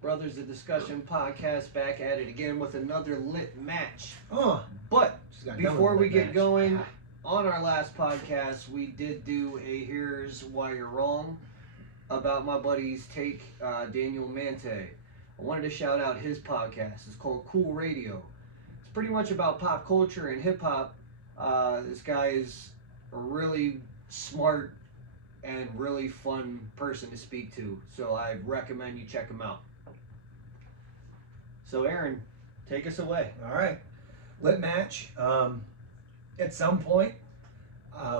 Brothers of Discussion podcast back at it again with another lit match. But before we get going, on our last podcast, we did do a Here's Why You're Wrong about my buddy's take, Daniel Mante. I wanted to shout out his podcast. It's called Cool Radio. It's pretty much about pop culture and hip hop. This guy is a really smart and really fun person to speak to, so I recommend you check him out. So Aaron, take us away. All right, lit match. At some point,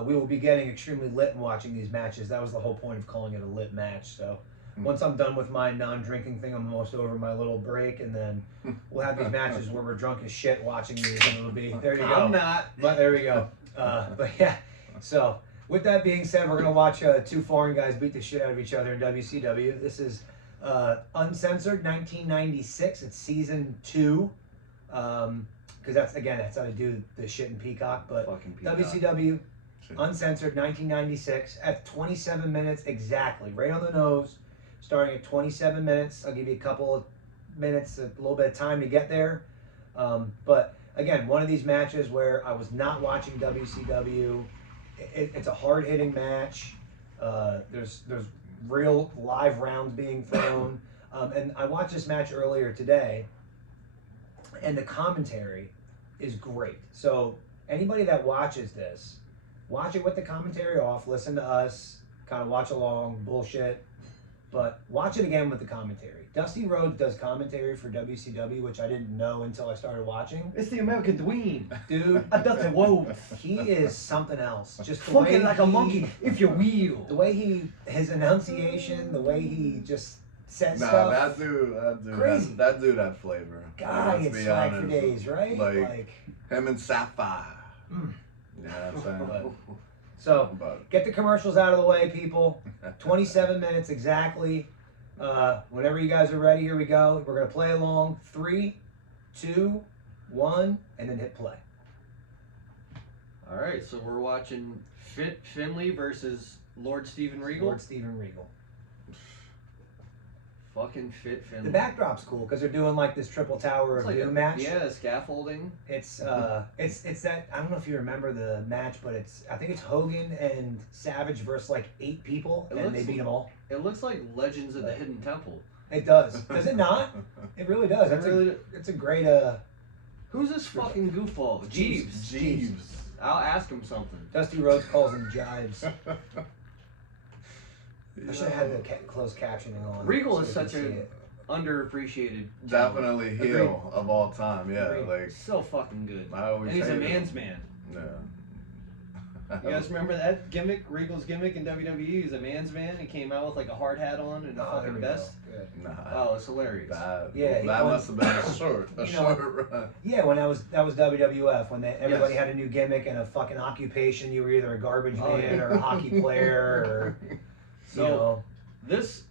we will be getting extremely lit and watching these matches. That was the whole point of calling it a lit match. So once I'm done with my non-drinking thing, I'm almost over my little break, and then we'll have these matches where we're drunk as shit watching these, and it'll be there. You go. I'm not. But there we go. But yeah. So with that being said, we're gonna watch two foreign guys beat the shit out of each other in WCW. This is Uncensored 1996. It's season 2. Because that's how they do the shit in Peacock. But Peacock. WCW Uncensored 1996 at 27 minutes exactly, right on the nose. Starting at 27 minutes. I'll give you a couple of minutes, a little bit of time to get there. But again, one of these matches where I was not watching WCW. It's a hard-hitting match. There's real live rounds being thrown. And I watched this match earlier today, and the commentary is great. So anybody that watches this, watch it with the commentary off, listen to us, kind of watch along, bullshit, but watch it again with the commentary. Dusty Rhodes does commentary for WCW, which I didn't know until I started watching. It's the American Dween. Dude, Dusty Rhodes. he is something else. Just the Funky way like a monkey, if you will. The way his enunciation, the way he just said Nah, stuff. that dude, Crazy. that dude had flavor. God, Let's it's be swag for honest. days, right? Like him and Sapphire. Mm. Yeah, I'm saying. So, But get the commercials out of the way, people. 27 minutes exactly. Whenever you guys are ready, here we go. We're going to play along. 3, 2, 1, and then hit play. All right, so we're watching Fit Finley versus Lord Steven Regal. Lord Steven Regal. Fucking Fit Finley. The backdrop's cool because they're doing like this triple tower of doom match. Yeah, scaffolding. It's that, I don't know if you remember the match, but I think it's Hogan and Savage versus like 8 people, and they beat them all. It looks like Legends of the Hidden Temple. It does. Does it not? It really does. It's a great Who's this fucking goofball? Jeeves. I'll ask him something. Dusty Rhodes calls him Jives. I should have had the closed captioning on. Regal so is such a underappreciated. definitely heel of all time. Yeah, Agreed. like So fucking good. I always. And he's a hated man's him. man. Yeah. You guys remember that gimmick? Regal's gimmick in WWE? He's a man's man. He came out with like a hard hat on and a fucking vest. Nah. Oh, it's hilarious. That Yeah, that must have been a short run. Yeah, when that was WWF, when everybody had a new gimmick and a fucking occupation. You were either a garbage man or a hockey player, or So this,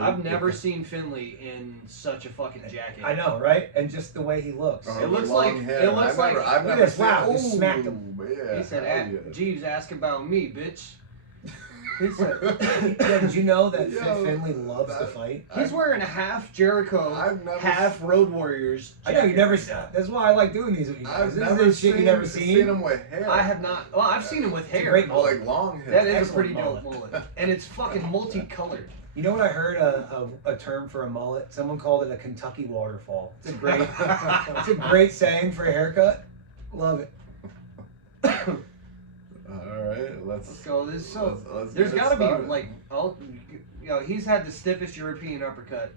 I've never seen Finley in such a fucking jacket. I know, right? And just the way he looks. It looks like- Hair. it looks like- I've Look at never this, seen. wow, just smacked him. Yeah, He said, hell yeah. Jeeves, ask about me, bitch. He said, Yeah, did you know that Yo, Fit Finley loves to fight? he's wearing a half Jericho, I've never half Road Warriors I know you jacket. never. That's why I like doing these with you guys. I've This never is shit you never seen him with hair. I have not. Well, I've seen him with It's a hair. great mullet. like long hair. That is a Excellent pretty dope mullet. mullet. And it's fucking multicolored. You know what I heard a term for a mullet? Someone called it a Kentucky waterfall. It's a great saying for a haircut. Love it. All right, let's go. This so let's there's get it got to be started. like, oh, you know, he's had the stiffest European uppercut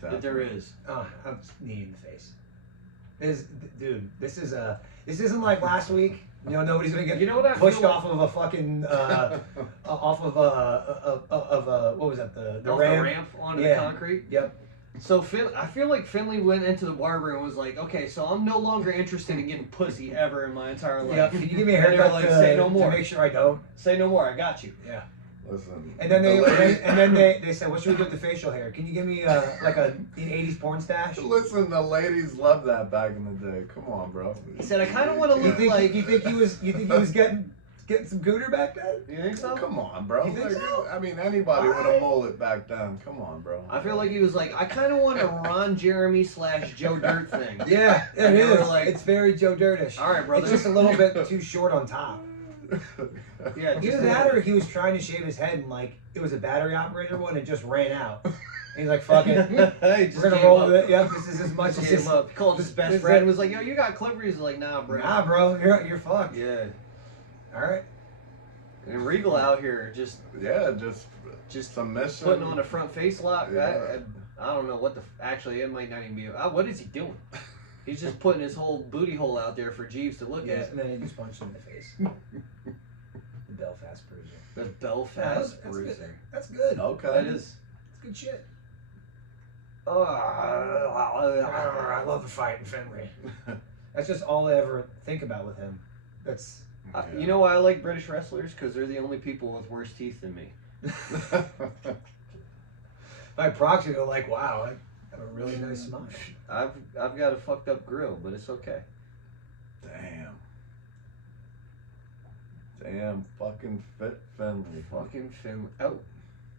that there is. Oh, I'm just knee in the face. Dude, this isn't like last week. You know, nobody's gonna get You know what I pushed feel off of a fucking off of a what was that, the off ramp? the ramp onto Yeah. the concrete. Yep. So I feel like Finley went into the barber and was like, okay, so I'm no longer interested in getting pussy ever in my entire life. Yep. Can you give me a And they were haircut like, to, say no more. to make sure I don't? Say no more. I got you. Yeah. Listen. And then the ladies- they said, what should we do with the facial hair? Can you give me like an 80s porn stash? Listen, the ladies loved that back in the day. Come on, bro. He said, I kind of want to You look think like. you think he was getting getting some gooter back then? You think so? Come on, bro. You think Like, so? I mean, anybody with a Alright. mullet back then. Come on, bro. I feel like he was like, I kind of want a Ron Jeremy / Joe Dirt thing. Yeah, it And they were is. like- It's very Joe Dirtish. All right, brother. It's just a little bit too short on top. Yeah, Either that or he was trying to shave his head and like it was a battery operated one and just ran out. And he's like, fuck it. He just We're gonna gave roll up. with it. Yep, this is as much as Just this. gave up. He called his best this- friend and was like, yo, you got clippers? He's like, nah, bro. Nah, bro, you're fucked. Yeah. All right. And Regal out here just Yeah, Just submission. putting on a front face lock. Yeah. I don't know what the. Actually, it might not even be. What is he doing? He's just putting his whole booty hole out there for Jeeves to look Yes, at. and then he just punched him in the face. The Belfast Bruiser. The Yeah, Belfast that's Bruiser. good. That's good. Okay. That is. That's good shit. Oh, I love the fight in Fenway. That's just all I ever think about with him. That's You know why I like British wrestlers? Because they're the only people with worse teeth than me. by proxy. They're like, wow, I have a really nice smile. I've got a fucked up grill, but it's okay. Damn, fucking fit Finley. Fucking Finley. Oh,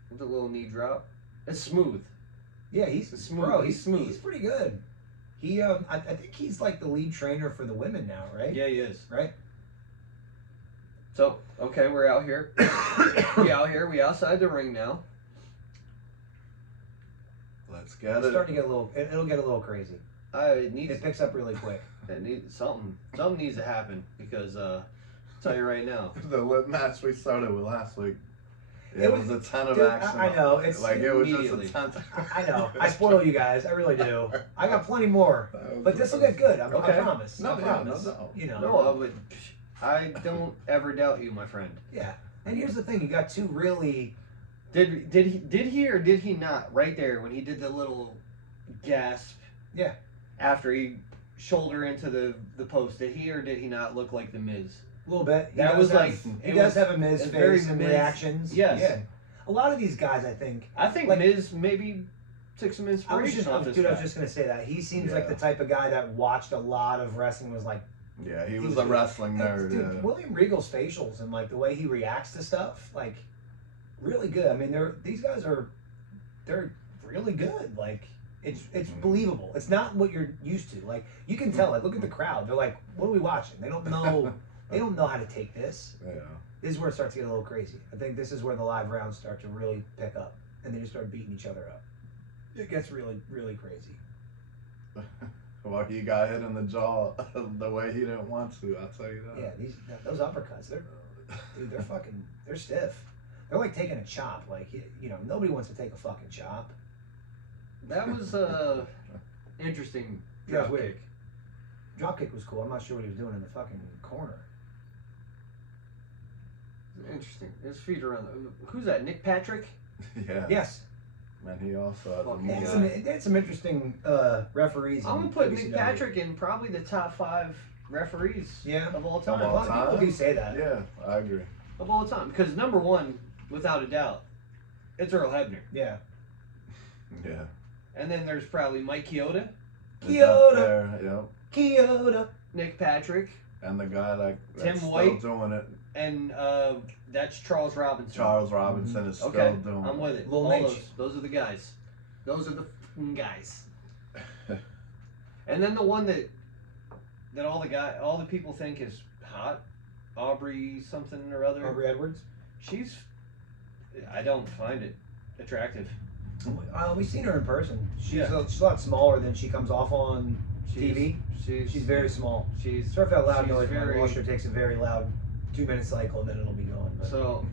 with a little knee drop. It's smooth. Yeah, he's It's smooth. Bro, He's smooth. He's pretty good. He, I think he's like the lead trainer for the women now, right? Yeah, he is. Right. So, okay, we're out here. We out here. We outside the ring now. Let's get It's it. starting to get a little. It'll get a little crazy. It needs. It picks up really quick. It needs something. Something needs to happen because I'll tell you right now. The lip match we started with last week. It It was- was a ton of dude, action. I know, it's like it was just immediately. a ton. I know. I spoil you guys. I really do. I got plenty more, but this will get good. I Okay. promise. No, I yeah, promise. no. You know. No, I don't ever doubt you, my friend. Yeah. And here's the thing: you got two really. Did he or did he not right there when he did the little gasp? Yeah. After he shoulder into the post, did he or did he not look like the Miz? A little bit. He That does was have- like- he it does was- have a Miz it's very face and Miz. reactions. Yes. Yeah. A lot of these guys, I think. I think Like- Miz maybe took some inspiration off this I was guy. just gonna say that he seems like Yeah. the type of guy that watched a lot of wrestling. Was like, Yeah, he He was was a good. wrestling nerd. dude, Yeah. William Regal's facials and like the way he reacts to stuff, like, really good. I mean, these guys are really good. Like, it's Mhm. believable. It's not what you're used to. Like, you can tell. Like, look at the crowd. They're like, what are we watching? They don't know. They don't know how to take this. Yeah. This is where it starts to get a little crazy. I think this is where the live rounds start to really pick up, and they just start beating each other up. It gets really, really crazy. Well, he got hit in the jaw the way he didn't want to. I'll tell you that. Yeah, those uppercuts, they're fucking, they're stiff. They're like taking a chop. Like, you know, nobody wants to take a fucking chop. That was interesting Yeah, drop it's weird. kick. Dropkick was cool. I'm not sure what he was doing in the fucking corner. Interesting. His feet around. Who's that? Nick Patrick? Yeah. Yes, And he also has a Fuck, they had Yeah. some, they had some interesting referees. I'm in gonna put WCW. Nick Patrick in probably the top 5 referees Yeah. of all Of time. A all lot of people time? do say that. Yeah, I agree. Of all time, because number 1, without a doubt, it's Earl Hebner, Yeah. Yeah. and then there's probably Mike Chioda, It's up Chioda. there, yep. Kyoto. Nick Patrick, And the guy that's Tim still White. doing it, and that's Charles Robinson. Charles Robinson, is still Okay, doing I'm it. with it. Lil All Nate. those are the guys. Those are the f***ing guys. And then the one that all the people think is hot, Aubrey something or other. Aubrey Edwards. I don't find it attractive. We've seen her in person. She's Yeah. she's a lot smaller than she comes off on TV. She's She's very small. She's Surf out loud she's noise. My very- washer takes a very loud 2-minute cycle and then it'll be going. But. so,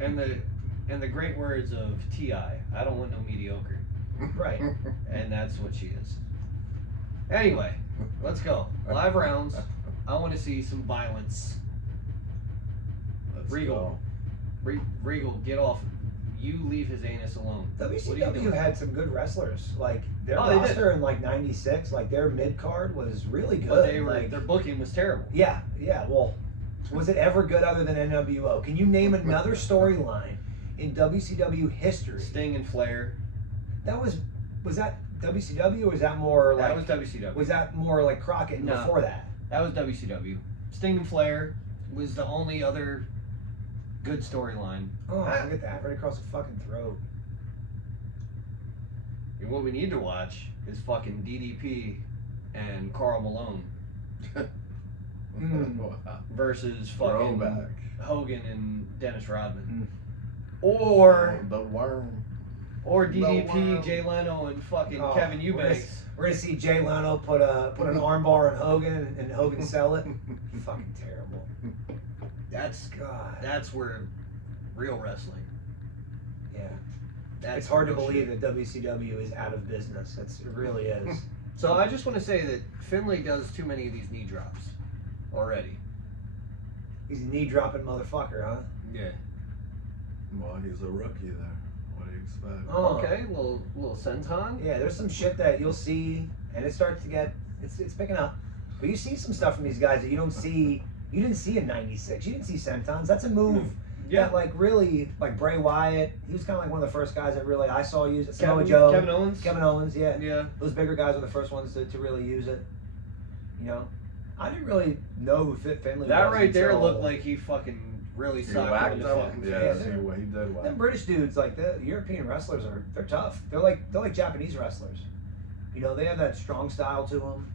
and the great words of T.I. I don't want no mediocre, Right. and that's what she is. Anyway, let's go. Live rounds. I want to see some violence. Let's Regal. Regal, get off. You leave his anus alone. What are you WCW doing? had some good wrestlers. Like their Oh, they did. roster in like '96, like their mid card was really good. But like, their booking was terrible. yeah. Well, was it ever good other than NWO? Can you name another storyline in WCW history Sting and Flair. that was that WCW or was that more like That was WCW. was that more like Crockett No. before that? That was WCW. Sting and Flair was the only other Good storyline. Oh, look at that. Right across the fucking throat. And what we need to watch is fucking DDP and Karl Malone Wow. versus fucking Throwback. Hogan and Dennis Rodman. Or The worm. Or The DDP, worm. Jay Leno, and fucking Oh, Kevin Eubanks. we're gonna see Jay Leno put an armbar on Hogan and Hogan sell it. Fucking terrible. That's God. that's where real wrestling. Yeah. That's It's hard to real believe shit. that WCW is out of business. It really is. So I just want to say that Finlay does too many of these knee drops already. He's a knee dropping motherfucker, huh? Yeah. Well, he's a rookie there. What do you expect? Oh. Okay, little senton. Yeah, there's some shit that you'll see, and it starts to get it's picking up. But you see some stuff from these guys that you don't see. You didn't see in '96. You didn't see sentons. That's a move. Yeah. That, like, really, like Bray Wyatt. He was kind of like one of the first guys that really I saw use it. Samoa Joe. Kevin Owens. Kevin Owens, yeah. Yeah. Those bigger guys were the first ones to really use it. You know, I didn't really know who Finlay That was right there until- looked like he fucking really He sucked whacked him in the him. fucking Yeah, face. see what he did. Whack. Them British dudes, like the European wrestlers, they're tough. They're like Japanese wrestlers. You know, they have that strong style to them.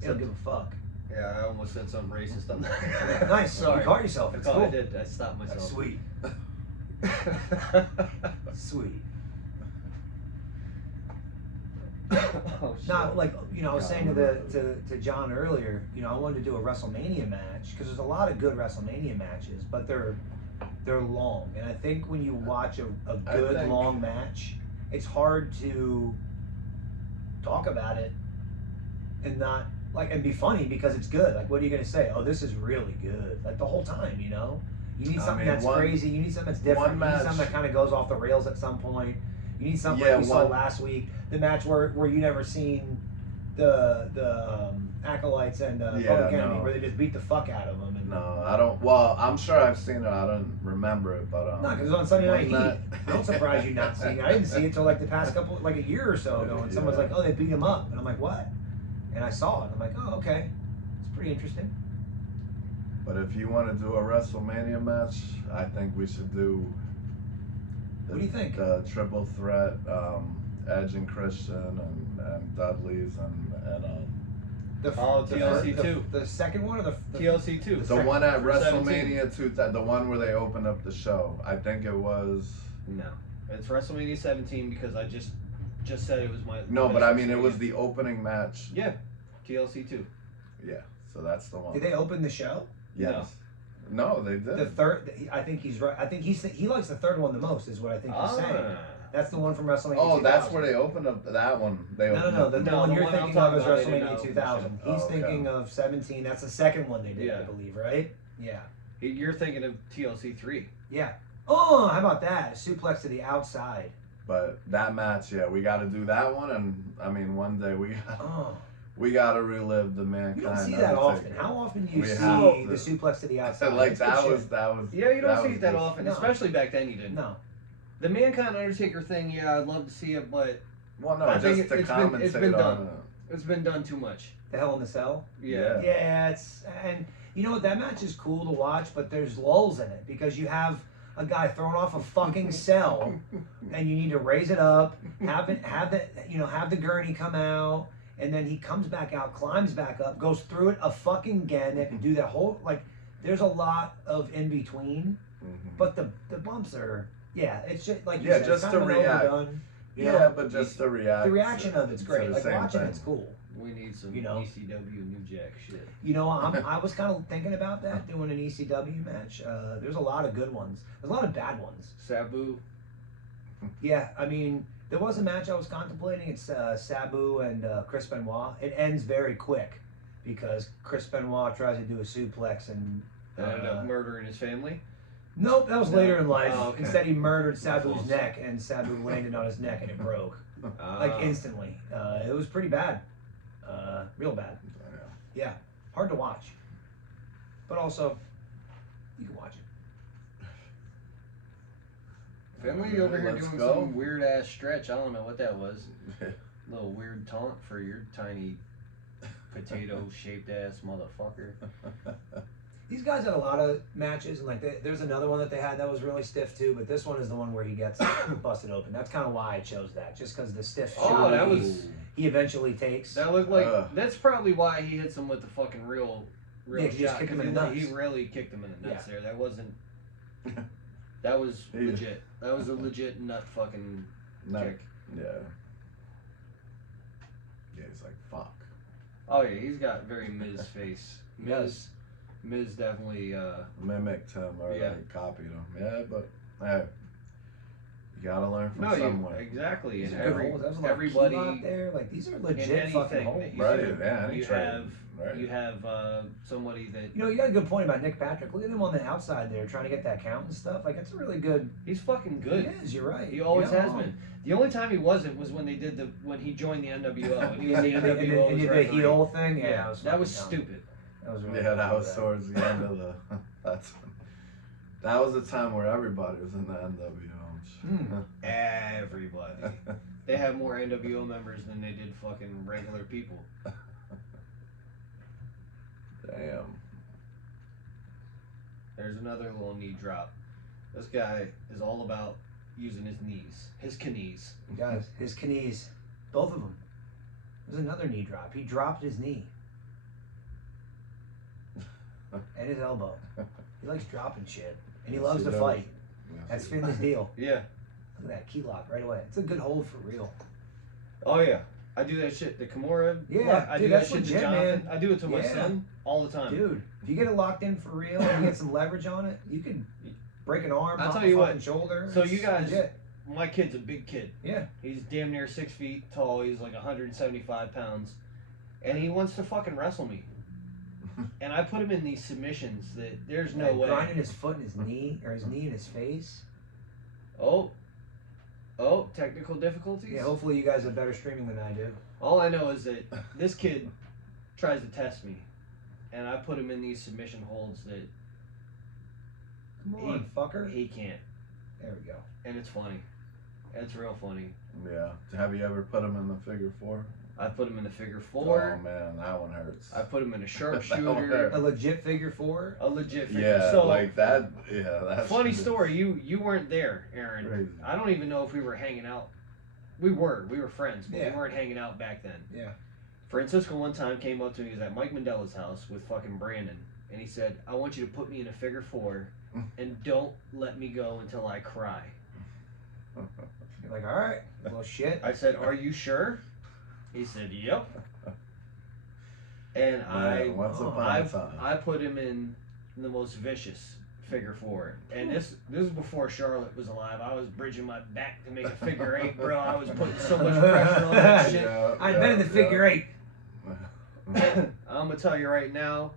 They don't give a fuck. Yeah, I almost said something racist on that. Nice. Sorry. You caught yourself. I It's thought I cool. did. I stopped myself. That's sweet. Sweet. Oh, shit. Not like, you know, I was God, saying I remember. to John earlier, you know, I wanted to do a WrestleMania match because there's a lot of good WrestleMania matches, but they're long, and I think when you watch a good think- long match, it's hard to talk about it and not like and be funny because it's good. Like, what are you gonna say? Oh, this is really good. Like the whole time, you know. You need I something mean, that's one- crazy. You need something that's different. one You need match- something that kind of goes off the rails at some point. You need something Yeah, like we saw one- last week. The match where you never seen the acolytes and Yeah, Public Enemy, no. where they just beat the fuck out of them. And, No, I don't. Well, I'm sure I've seen it. I don't remember it, but no, because it was on Sunday Night one Heat. night- Don't surprise you not seeing it. I didn't see it till like the past like a year or so ago, and someone's Yeah. like, "Oh, they beat him up," and I'm like, "What?" And I saw it. I'm like, "Oh, okay, it's pretty interesting." But if you want to do a WrestleMania match, I think we should do. What do you think? The triple threat, Edge and Christian and Dudley's and The TLC the- 2. the second one or the TLC 2. the one at for 17. WrestleMania 2000, the one where they opened up the show. I think it was. No, it's WrestleMania 17 because I just said it was my. No, my but I mean it WrestleMania. was the opening match. Yeah, TLC 2. Yeah, so that's the one. Did they open the show? Yes. No, they did. The third. I think he's right. I think he likes the third one the most. Is what I think he's saying. That's the one from WrestleMania. Oh, 2000. that's where they opened up that one. They No, opened no, up the No, one the you're one I'm thinking of talking is about, they didn't WrestleMania open 2000. the He's show. Oh, okay. thinking of 17. That's the second one they did, Yeah. I believe, right? Yeah. You're thinking of TLC 3. Yeah. Oh, how about that? A suplex to the outside. But that match, yeah, we got to do that one, and I mean, one day Oh, we got to relive the you Mankind. don't see that often. Undertaker. How often do you We see have the to. suplex to the outside? Like It's good that shit. was. Yeah, you don't see was it that just- often, No. especially back then. You didn't. No. The Mankind Undertaker thing, yeah, I'd love to see it, but Well, no, I think just to it's commentate been on done. it. it's been done too much. The Hell in the Cell. Yeah. Yeah, it's and you know what, that match is cool to watch, but there's lulls in it because you have a guy throwing off a fucking cell, and you need to raise it up, have the gurney come out, and then he comes back out, climbs back up, goes through it a fucking again. They have to do that whole like. There's a lot of in between, Mhm. but the bumps are it's just like you Yeah, said, just it's to kind of an react. overdone, you Yeah, know? but just the reaction. The reaction of it's great. Like watching thing. it's cool. We need some You know? ECW New Jack shit. You know, I was kind of thinking about that, doing an ECW match. There's a lot of good ones. There's a lot of bad ones. Sabu. Yeah, I mean, there was a match I was contemplating. It's Sabu and Chris Benoit. It ends very quick because Chris Benoit tries to do a suplex and... Ended up murdering his family. Nope, that was No. later in life. Oh, okay. Instead, he murdered Sabu's Close. neck, and Sabu landed on his neck, and it broke. Like, instantly. It was pretty bad. Real bad. Yeah, hard to watch. But also, you can watch it. Finley over here Let's doing go. some weird ass stretch. I don't know what that was. Little weird taunt for your tiny potato shaped ass motherfucker. These guys had a lot of matches, and like there's another one that they had that was really stiff too. But this one is the one where he gets busted open. That's kind of why I chose that, just because the stiff. Oh, that was. He eventually takes. That looked like. That's probably why he hits him with the fucking real Yeah, he just shot. kicked him in the nuts. He really kicked him in the nuts there. That wasn't. That was legit. That was a legit nut fucking kick. Yeah. Yeah, he's like, fuck. Oh yeah, he's got very Miz face. Miz definitely mimicked him or like copied him. Yeah, but hey, you gotta learn from someone. Exactly. These And are good holes. That was a lot everybody of out there. Like these are legit fucking holes. Right. Yeah. You have somebody that you got a good point about Nick Patrick. Look at him on the outside there, trying to get that count and stuff. Like it's a really good. He's fucking good. He is. You're right. He always has been. The only time he wasn't was when he joined the NWO. And he was the NWO. And you did the heel thing. Yeah, that was stupid. That was really that was towards the end of the. That was the time where everybody was in the NWO. Everybody. They have more NWO members than they did fucking regular people. Damn. There's another little knee drop. This guy is all about using his knees. His knees. Guys, his knees. Both of them. There's another knee drop. He dropped his knee. And his elbow. He likes dropping shit. And he loves to fight. That's Finley's deal. Yeah. Look at that key lock right away. It's a good hold for real. Oh yeah. I do that shit. The Kimura. Yeah, I dude, do that that's shit legit, to Jonathan. man. I do it to my son all the time. Dude, if you get it locked in for real and you get some leverage on it, you can break an arm, I'll pop tell you a what. fucking shoulder. So It's you guys, legit. my kid's a big kid. Yeah. He's damn near 6 feet tall. He's like 175 pounds. And he wants to fucking wrestle me. And I put him in these submissions that there's no way. Grinding his foot in his knee, or his knee in his face. Oh, technical difficulties? Yeah, hopefully you guys have better streaming than I do. All I know is that this kid tries to test me. And I put him in these submission holds that Come on, fucker. he can't. There we go. And it's funny. It's real funny. Yeah. Have you ever put him in the figure four? I put him in the figure four. Oh man, that one hurts. I put him in a That sharpshooter. one hurts. A legit figure four? A legit figure. Yeah, So, like that. Yeah, that's funny story. You weren't there, Aaron. Crazy. I don't even know if we were hanging out. We were friends, but Yeah. we weren't hanging out back then. Yeah. Francisco one time came up to me. He was at Mike Mandela's house with fucking Brandon, and he said, "I want you to put me in a figure four, and don't let me go until I cry." You're like, all right, well, shit. I said, "Are you sure?" He said, "Yep." And Once upon a time. I put him in the most vicious figure four, and this is before Charlotte was alive. I was bridging my back to make a figure eight, bro. I was putting so much pressure on that shit. I invented the figure eight. I'm gonna tell you right now,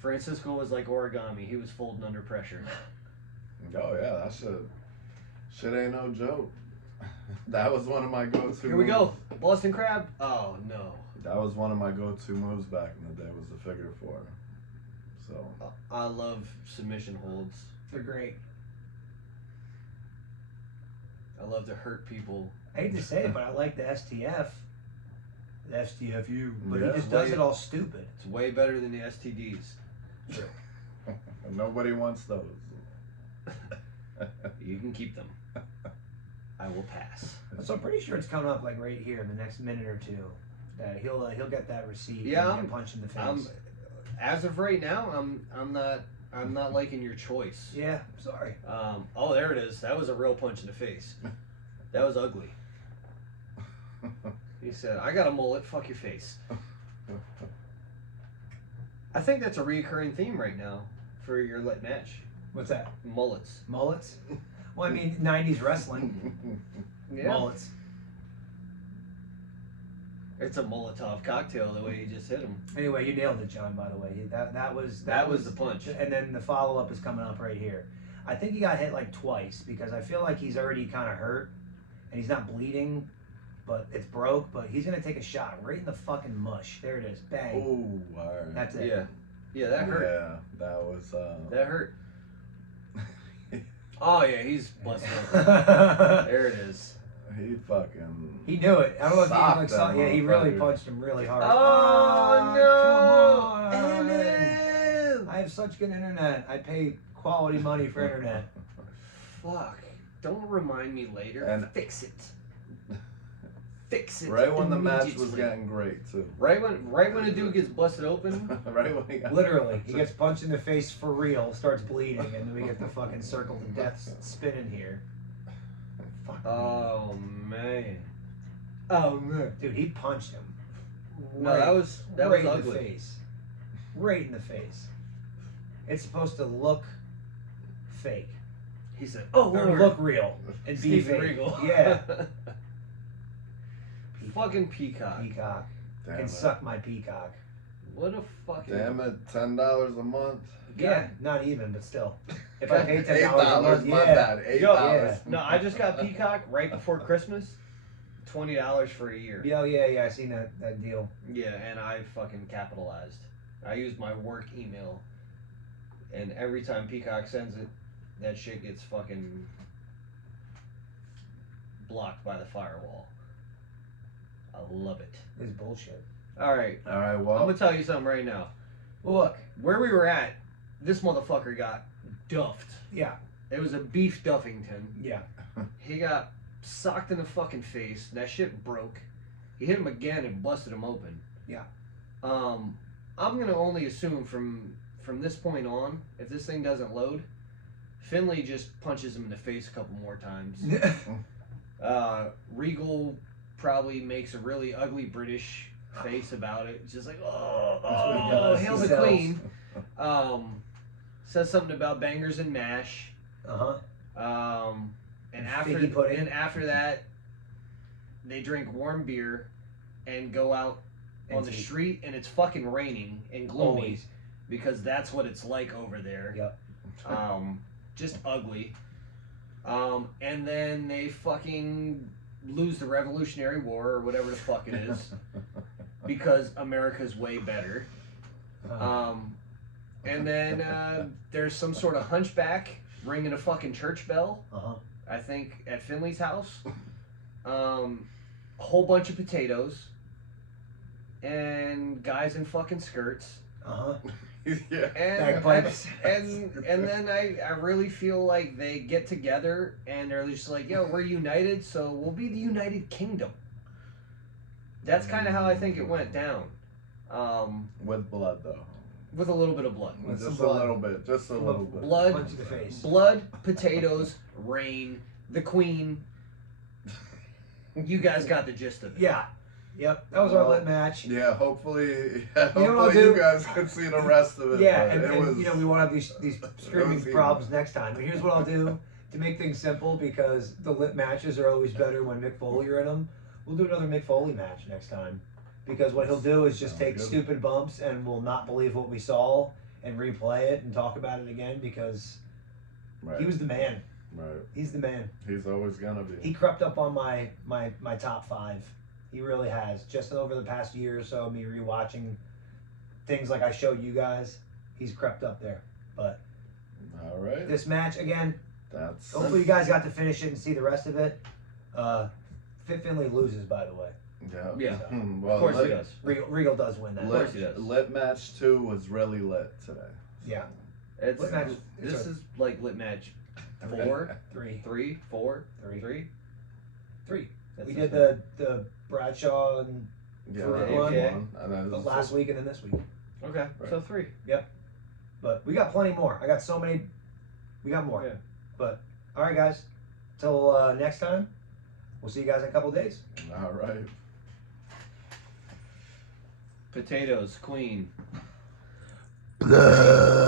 Francisco was like origami. He was folding under pressure. Oh yeah, that shit ain't no joke. That was one of my go-to Here we moves. go, Boston Crab. Oh no. That was one of my go-to moves back in the day, was the figure four. So I love submission holds. They're great. I love to hurt people. I hate to say it, but I like the STF. The STFU. But Yeah. he just does it all stupid. It's way better than the STDs. nobody wants those. You can keep them. I will pass. So I'm pretty sure it's coming up like right here in the next minute or two. That he'll get that receipt. Yeah, and get punched in the face. As of right now, I'm not liking your choice. Yeah, sorry. Oh, there it is. That was a real punch in the face. That was ugly. He said, "I got a mullet. Fuck your face." I think that's a recurring theme right now for your lit match. What's that? Mullets. Mullets? Well, I mean, 90s wrestling. Yeah. Mullets. It's a Molotov cocktail the way he just hit him. Anyway, you nailed it, John, by the way. That was the punch. And then the follow-up is coming up right here. I think he got hit like twice because I feel like he's already kind of hurt and he's not bleeding, but it's broke, but he's going to take a shot right in the fucking mush. There it is. Bang. Oh, all right. That's it. Yeah. Yeah, that hurt. Yeah, that was. That hurt. Oh yeah, he's busted open. There it is. He fucking. He knew it. I don't know if he socked like that saw. Yeah, he really motherfucker. punched him really hard. Oh, no! Come on. Eminem! I I have such good internet. I pay quality money for internet. Fuck. Don't remind me later. And- Fix it. Fix it. Right when the match was immediately. getting great too. Right when a dude gets busted open. Right when he got Literally, he gets punched in the face for real, starts bleeding, and then we get the fucking circle of death spinning here. Fuck. Oh man. Oh man. Dude, he punched him. No, that was right in ugly. the face. Right in the face. It's supposed to look fake. He said, Or Lord." look real and be Steven fake. Regal. Yeah. Fucking peacock. Peacock. Damn Can it. suck my peacock. What a fucking. Damn it, $10 a month. Yeah, not even, but still. If I paid $10 a $8, month, my yeah. bad. $8. Yeah. No, I just got peacock right before Christmas. $20 for a year. Yeah, I seen that deal. Yeah, and I fucking capitalized. I used my work email, and every time Peacock sends it, that shit gets fucking blocked by the firewall. I love it. This is bullshit. All right, Alright, I'm well. gonna tell you something right now. Look, Where we were at, this motherfucker got duffed. yeah, It was a beef Duffington. yeah. He got socked in the fucking face. That shit broke. He hit him again and busted him open. Yeah. I'm gonna only assume from this point on, if this thing doesn't load, Finley just punches him in the face a couple more times. Regal probably makes a really ugly British face about it. It's just like, oh, That's what he does. hail He the sells. queen. Says something about bangers and mash. Uh-huh. And Figgy pudding. after that, they drink warm beer and go out on the Into- street, and it's fucking raining and gloomy Always. because that's what it's like over there. Yep. Just ugly. And then they fucking lose the Revolutionary War or whatever the fuck it is because America's way better. And then there's some sort of hunchback ringing a fucking church bell. Uh-huh. I think at Finley's house. A whole bunch of potatoes. And guys in fucking skirts. Uh-huh. Yeah. And Bagpipes. and then I really feel like they get together and they're just like, yo, we're united, so we'll be the United Kingdom. That's kind of how I think it went down. With blood, though. With a little bit of blood. With Just some a blood. little bit. Just a little bit. Blood, Punch in the face. blood, potatoes, rain, the queen. You guys got the gist of it. Yeah. Yep. That was our lit match. Yeah, hopefully, You know what I'll hopefully do? you guys can see the rest of it. Yeah, but and, it and, was, you know, we won't have these streaming was even. problems next time. But here's what I'll do to make things simple, because the lit matches are always better when Mick Foley are in them. We'll do another Mick Foley match next time, because what he'll do is just Sounds take good. stupid bumps and we'll not believe what we saw and replay it and talk about it again, because right. he was the man. Right. He's the man. He's always gonna be. He crept up on my top 5. He really has. Just over the past year or so, me rewatching things like I showed you guys, he's crept up there. But All right. this match, again, That's. hopefully you guys got to finish it and see the rest of it. Fit Finley loses, by the way. Yeah. Yeah. Well, Of course he lit, does. Regal does win that. Of course he does. Lit match 2 was really lit today. Yeah. It's, Lit match- this it's a- is like lit match 4, 3. 3, 4, 3. 3. 3. That's We this did the Bradshaw and Yeah, For that one. was one. And then last week and then this week. one. Okay, Right. so 3. But we got plenty more. I got so many. We got more. Yeah. But all right, guys. Till next time. We'll see you guys in a couple days. All right. Potatoes, queen. Blood.